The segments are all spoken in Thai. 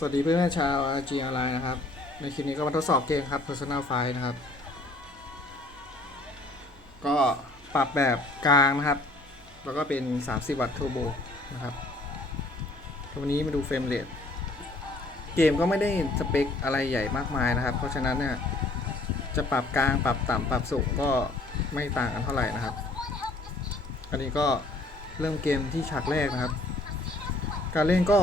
สวัสดีเพื่อนๆชาว RG Online นะครับ ในคลิปนี้ก็มาทดสอบเกมครับ Personal Fight นะครับ ก็ปรับแบบกลางนะครับ แล้วก็เป็น 30 วัตต์ Turbo นะครับวันนี้มาดูเฟรมเรทเกมก็ไม่ได้สเปคอะไรใหญ่มากมายนะครับ เพราะฉะนั้นเนี่ย จะปรับกลางปรับต่ำปรับสูงก็ไม่ต่างกันเท่าไหร่นะครับ อันนี้ก็เริ่มเกมที่ฉากแรกนะครับ การเล่นก็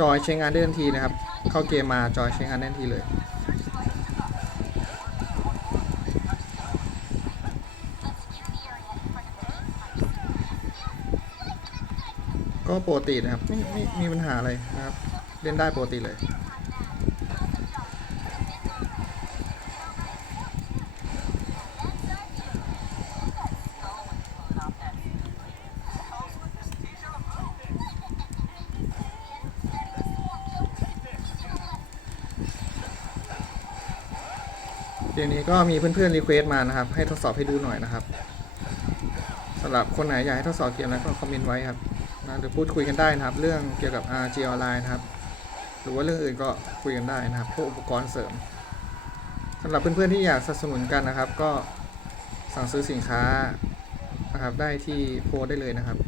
จอยใช้งานได้ทันทีนะครับ เข้าเกมมาจอยใช้งานได้ทันทีเลยก็ปกตินะครับไม่ไม่มีปัญหาอะไรนะครับ เล่นได้ปกติเลย เดี๋ยวนี้ก็มีเพื่อนๆรีเควสต์มานะครับ ให้ทดสอบให้ดูหน่อยนะครับสำหรับคนไหนอยากให้ทดสอบเกมอะไรก็คอมเมนต์ไว้ครับนะหรือพูดคุยกันได้นะครับ เรื่องเกี่ยวกับ RG ออนไลน์นะครับ หรือว่าเรื่องอื่นก็คุยกันได้นะครับพวกอุปกรณ์เสริมสำหรับเพื่อนๆที่อยากสนับสนุนกันนะครับ ก็สั่งซื้อสินค้านะครับได้ที่โพสได้เลยนะครับ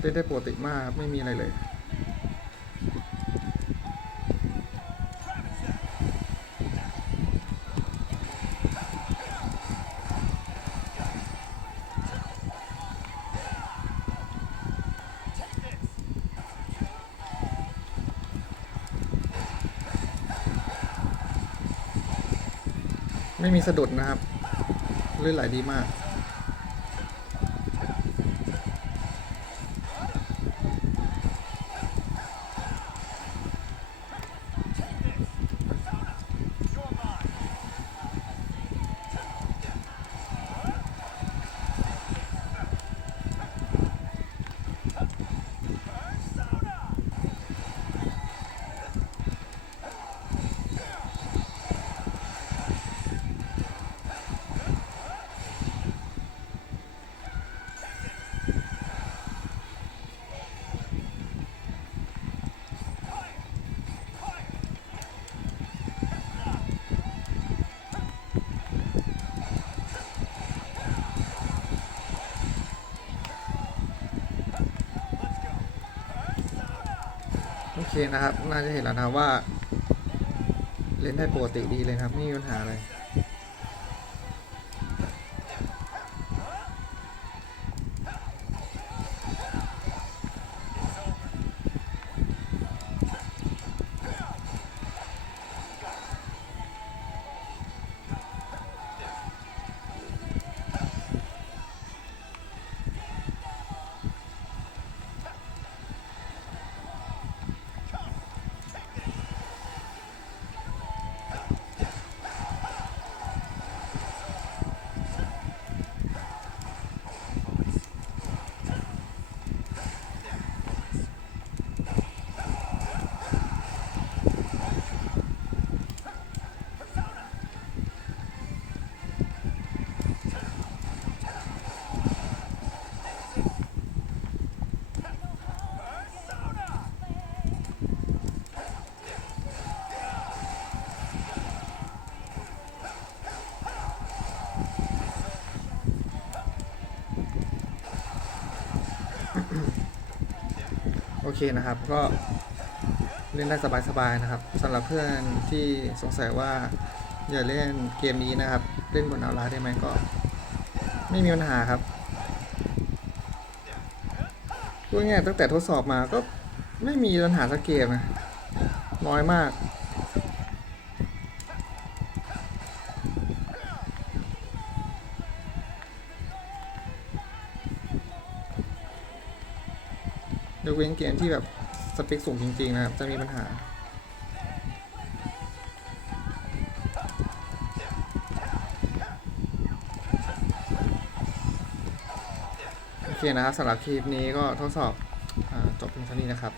เล่นได้ปกติมากครับไม่มีอะไรเลยไม่มีสะดุดนะครับ ลื่นไหลดีมาก First โอเคนะครับ น่าจะเห็นแล้วนะว่า เล่นได้ปกติดีเลยครับ ไม่มีปัญหาเลย เคนะครับ ก็เล่นได้สบายๆนะครับสำหรับเพื่อนที่สงสัยว่าอย่าเล่นเกมนี้นะครับ เล่นบนออนไลน์ได้ไหมก็ ไม่มีปัญหาครับพูดง่ายตั้งแต่ทดสอบมาก็ไม่มีปัญหาสักเกมนะน้อยมาก กเว้นเกมที่แบบสเปคสูงจริง ๆ นะครับ จะมีปัญหา โอเคนะครับสำหรับคลิปนี้ก็ทดสอบอจบเพียงเท่านี้นะครับ